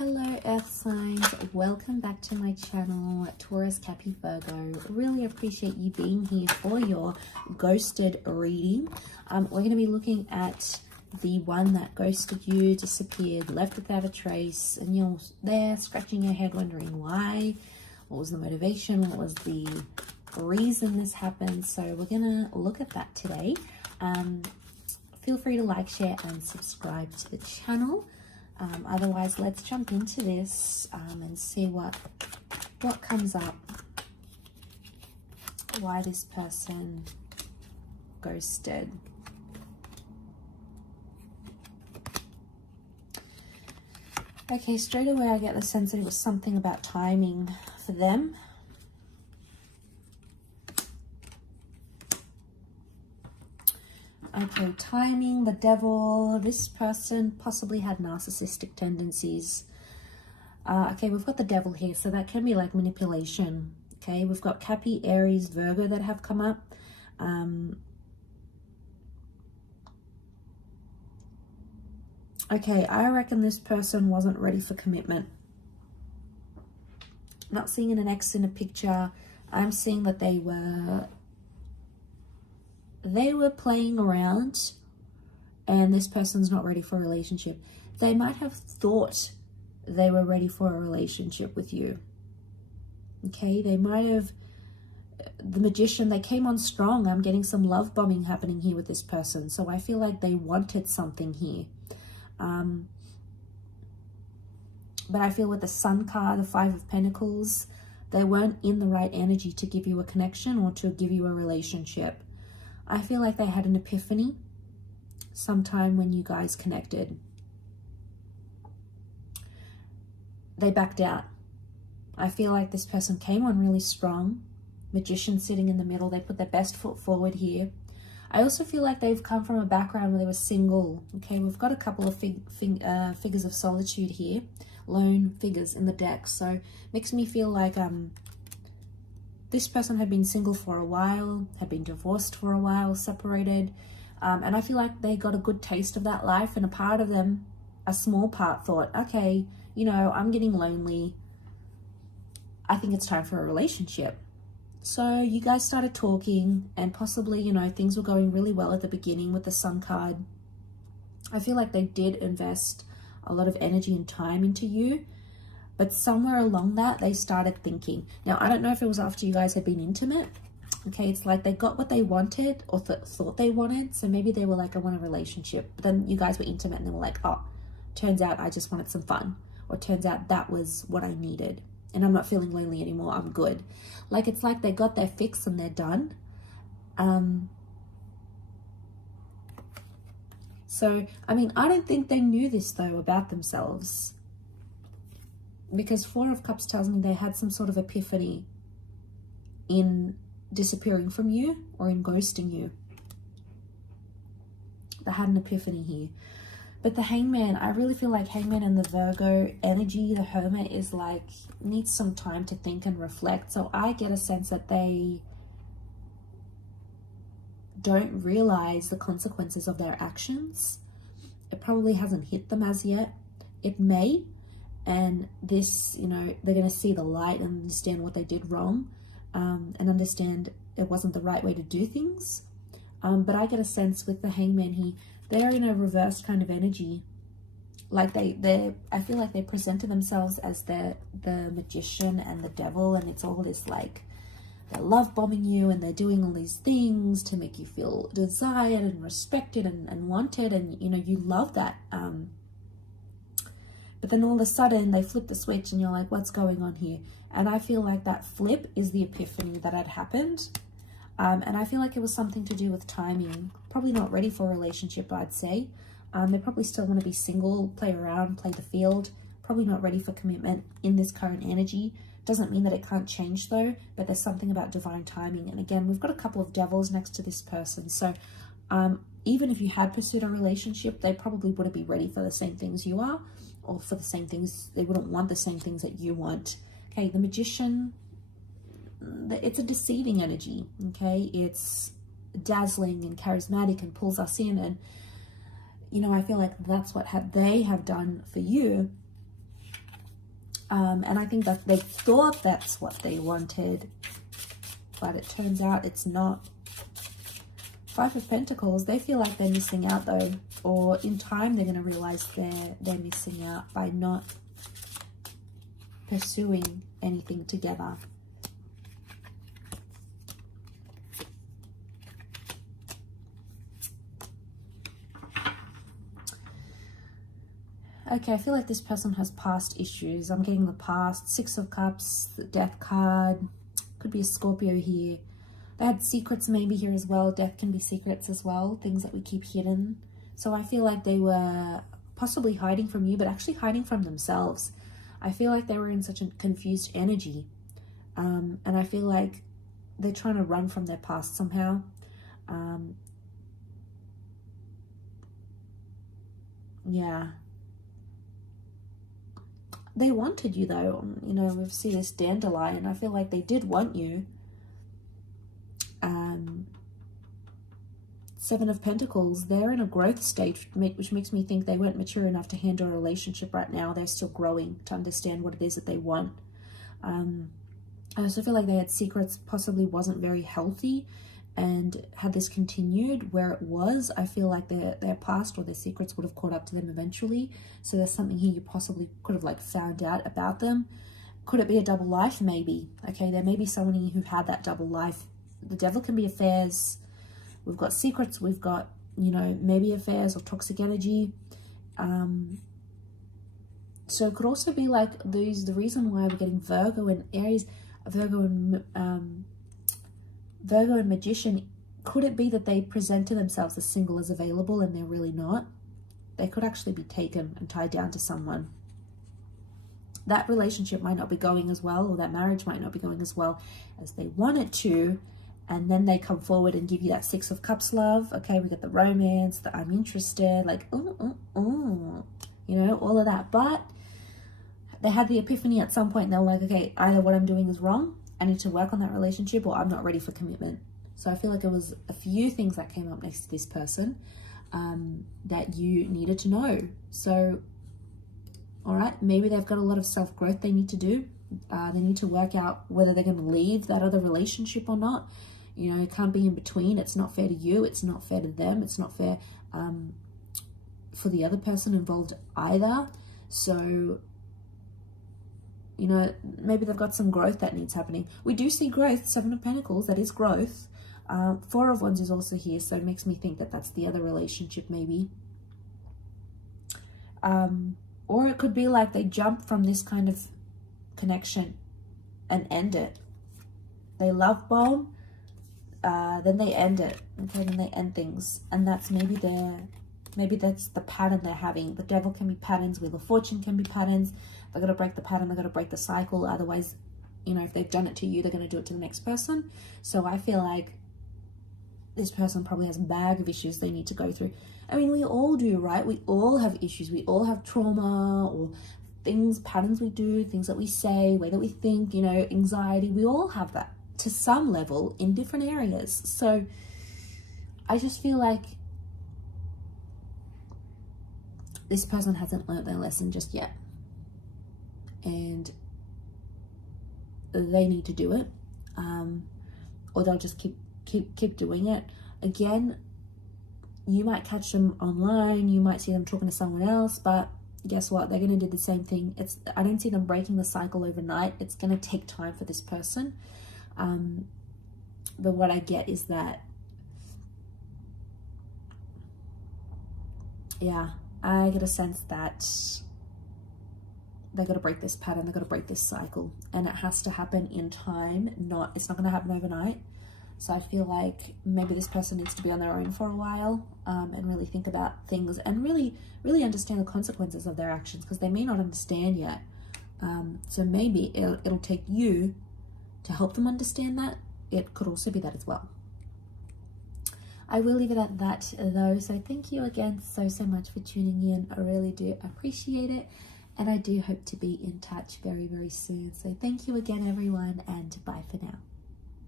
Hello Earth signs, welcome back to my channel, Taurus, Cappy, Virgo. Really appreciate you being here for your ghosted reading. We're going to be looking at the one that ghosted you, disappeared, left without a trace, and you're there scratching your head wondering why, what was the motivation, what was the reason this happened. So we're going to look at that today. Feel free to like, share, and subscribe to the channel. Otherwise, let's jump into this and see what comes up, why this person ghosted. Okay, straight away I get the sense that it was something about timing for them. Okay, timing, the devil. This person possibly had narcissistic tendencies. Okay, we've got the devil here, so that can be like manipulation. Okay, we've got Cappy, Aries, Virgo that have come up. Okay, I reckon this person wasn't ready for commitment. Not seeing an ex in a picture. I'm seeing that they were playing around and this person's not ready for a relationship. They might have thought they were ready for a relationship with you. Okay, they might have, the Magician, they came on strong. I'm getting some love bombing happening here with this person. So I feel like they wanted something here. But I feel with the Sun card, the Five of Pentacles, they weren't in the right energy to give you a connection or to give you a relationship. I feel like they had an epiphany sometime when you guys connected. They backed out. I feel like this person came on really strong. Magician sitting in the middle. They put their best foot forward here. I also feel like they've come from a background where they were single. Okay, we've got a couple of figures of solitude here. Lone figures in the deck. So makes me feel like this person had been single for a while, had been divorced for a while, separated. And I feel like they got a good taste of that life, and a part of them, a small part, thought, okay, you know, I'm getting lonely. I think it's time for a relationship. So you guys started talking, and possibly, you know, things were going really well at the beginning with the Sun card. I feel like they did invest a lot of energy and time into you. But somewhere along that, they started thinking. Now, I don't know if it was after you guys had been intimate. Okay, it's like they got what they wanted or thought they wanted. So maybe they were like, I want a relationship. But then you guys were intimate and they were like, oh, turns out I just wanted some fun. Or turns out that was what I needed. And I'm not feeling lonely anymore. I'm good. Like, it's like they got their fix and they're done. So, I mean, I don't think they knew this, though, about themselves. Because Four of Cups tells me they had some sort of epiphany in disappearing from you or in ghosting you. They had an epiphany here. But the Hangman, I really feel like Hangman and the Virgo energy, the Hermit, is like, needs some time to think and reflect. So I get a sense that they don't realize the consequences of their actions. It probably hasn't hit them as yet. It may. And this, you know, they're going to see the light and understand what they did wrong, and understand it wasn't the right way to do things. But I get a sense with the Hangman, they're in a reversed kind of energy. Like I feel like they presented themselves as the Magician and the Devil, and it's all this like, they're love bombing you and they're doing all these things to make you feel desired and respected and wanted, and, you know, you love that. But then all of a sudden they flip the switch and you're like, what's going on here? And I feel like that flip is the epiphany that had happened. And I feel like it was something to do with timing. Probably not ready for a relationship, I'd say. They probably still want to be single, play around, play the field. Probably not ready for commitment in this current energy. Doesn't mean that it can't change though, but there's something about divine timing. And again, we've got a couple of devils next to this person. So even if you had pursued a relationship, they probably wouldn't be ready for the same things you are, or for the same things, they wouldn't want the same things that you want. Okay, the Magician, it's a deceiving energy, okay? It's dazzling and charismatic and pulls us in, and you know, I feel like that's what they have done for you. And I think that they thought that's what they wanted, but it turns out it's not. Five of Pentacles, they feel like they're missing out though, or in time they're going to realize they're missing out by not pursuing anything together. Okay, I feel like this person has past issues. I'm getting the past. Six of Cups, the Death card. Could be a Scorpio here. They had secrets maybe here as well. Death can be secrets as well. Things that we keep hidden. So I feel like they were possibly hiding from you, but actually hiding from themselves. I feel like they were in such a confused energy. And I feel like they're trying to run from their past somehow. Yeah. They wanted you though. You know, we see this dandelion. I feel like they did want you. Seven of Pentacles, they're in a growth stage, which makes me think they weren't mature enough to handle a relationship right now. They're still growing to understand what it is that they want. I also feel like they had secrets, possibly wasn't very healthy, and had this continued where it was, I feel like their past or their secrets would have caught up to them eventually. So there's something here you possibly could have like found out about them. Could it be a double life? Maybe. Okay, there may be someone here who had that double life. The Devil can be affairs. We've got secrets. We've got, you know, maybe affairs or toxic energy. So it could also be like the reason why we're getting Virgo and Aries, Virgo and Magician. Could it be that they present to themselves as single as available and they're really not? They could actually be taken and tied down to someone. That relationship might not be going as well, or that marriage might not be going as well as they want it to. And then they come forward and give you that Six of Cups love. Okay, we got the romance, the I'm interested, like, you know, all of that. But they had the epiphany at some point and they were like, okay, either what I'm doing is wrong, I need to work on that relationship, or I'm not ready for commitment. So I feel like it was a few things that came up next to this person that you needed to know. So, all right, maybe they've got a lot of self-growth they need to do. They need to work out whether they're going to leave that other relationship or not. You know, it can't be in between. It's not fair to you. It's not fair to them. It's not fair for the other person involved either. So, you know, maybe they've got some growth that needs happening. We do see growth. Seven of Pentacles, that is growth. Four of Wands is also here, so it makes me think that that's the other relationship maybe. Or it could be like they jump from this kind of connection and end it. They love bomb, then they end it. Okay, then they end things, and that's maybe that's the pattern they're having. The Devil can be patterns. Wheel of Fortune can be patterns. They're gonna break the pattern. They're gonna break the cycle. Otherwise, you know, if they've done it to you, they're gonna do it to the next person. So I feel like this person probably has a bag of issues they need to go through. I mean, we all do, right? We all have issues. We all have trauma or things, patterns we do, things that we say, way that we think, you know, anxiety. We all have that to some level in different areas. So I just feel like this person hasn't learned their lesson just yet. And they need to do it. Or they'll just keep doing it. Again, you might catch them online, you might see them talking to someone else, but guess what? They're going to do the same thing. I don't see them breaking the cycle overnight. It's going to take time for this person. But what I get is that, yeah, I get a sense that they're going to break this pattern. They're going to break this cycle, and it has to happen in time. It's not going to happen overnight. So I feel like maybe this person needs to be on their own for a while and really think about things and really, really understand the consequences of their actions, because they may not understand yet. So maybe it'll take you to help them understand that. It could also be that as well. I will leave it at that though. So thank you again so much for tuning in. I really do appreciate it. And I do hope to be in touch very, very soon. So thank you again, everyone, and bye for now.